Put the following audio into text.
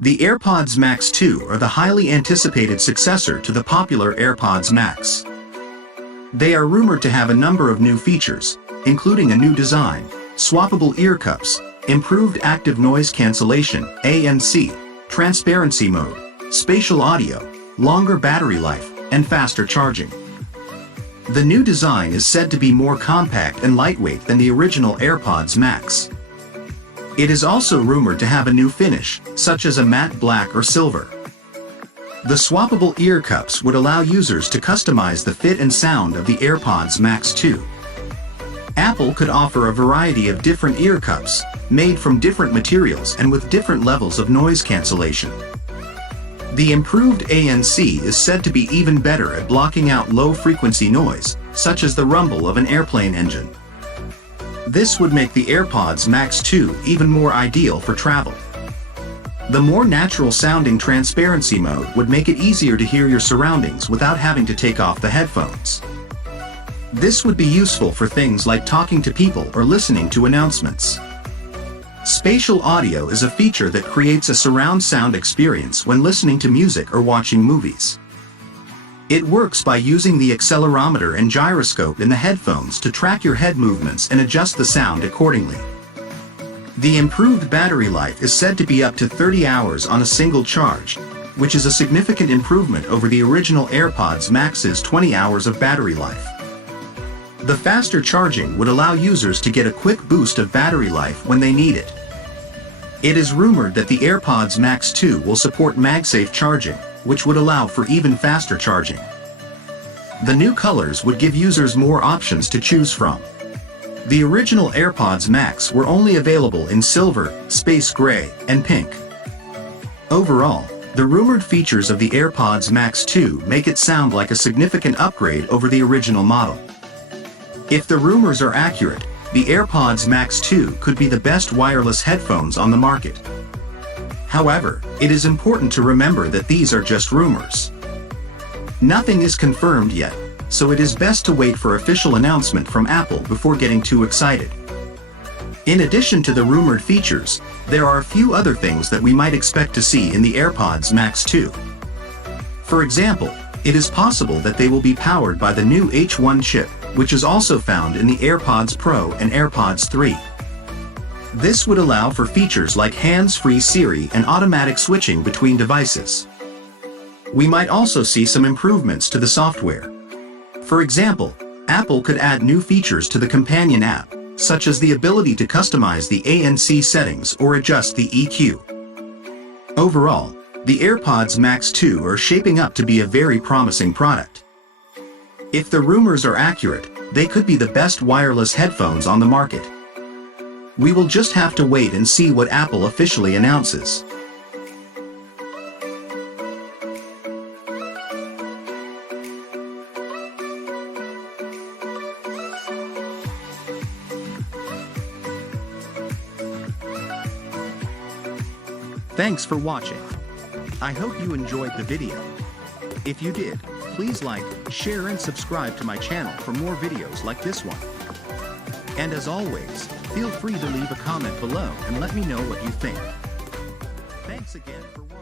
The AirPods Max 2 are the highly anticipated successor to the popular AirPods Max. They are rumored to have a number of new features, including a new design, swappable ear cups, improved active noise cancellation (ANC), transparency mode, spatial audio, longer battery life, and faster charging. The new design is said to be more compact and lightweight than the original AirPods Max. It is also rumored to have a new finish, such as a matte black or silver. The swappable ear cups would allow users to customize the fit and sound of the AirPods Max 2. Apple could offer a variety of different ear cups, made from different materials and with different levels of noise cancellation. The improved ANC is said to be even better at blocking out low-frequency noise, such as the rumble of an airplane engine. This would make the AirPods Max 2 even more ideal for travel. The more natural-sounding transparency mode would make it easier to hear your surroundings without having to take off the headphones. This would be useful for things like talking to people or listening to announcements. Spatial audio is a feature that creates a surround sound experience when listening to music or watching movies. It works by using the accelerometer and gyroscope in the headphones to track your head movements and adjust the sound accordingly. The improved battery life is said to be up to 30 hours on a single charge, which is a significant improvement over the original AirPods Max's 20 hours of battery life. The faster charging would allow users to get a quick boost of battery life when they need it. It is rumored that the AirPods Max 2 will support MagSafe charging, which would allow for even faster charging. The new colors would give users more options to choose from. The original AirPods Max were only available in silver, space gray, and pink. Overall, the rumored features of the AirPods Max 2 make it sound like a significant upgrade over the original model. If the rumors are accurate, the AirPods Max 2 could be the best wireless headphones on the market. However, it is important to remember that these are just rumors. Nothing is confirmed yet, so it is best to wait for official announcement from Apple before getting too excited. In addition to the rumored features, there are a few other things that we might expect to see in the AirPods Max 2. For example, it is possible that they will be powered by the new H1 chip, which is also found in the AirPods Pro and AirPods 3. This would allow for features like hands-free Siri and automatic switching between devices. We might also see some improvements to the software. For example, Apple could add new features to the companion app, such as the ability to customize the ANC settings or adjust the EQ. Overall, the AirPods Max 2 are shaping up to be a very promising product. If the rumors are accurate, they could be the best wireless headphones on the market. We will just have to wait and see what Apple officially announces. Thanks for watching. I hope you enjoyed the video. If you did, please like, share and subscribe to my channel for more videos like this one. And as always, feel free to leave a comment below and let me know what you think. Thanks again for watching.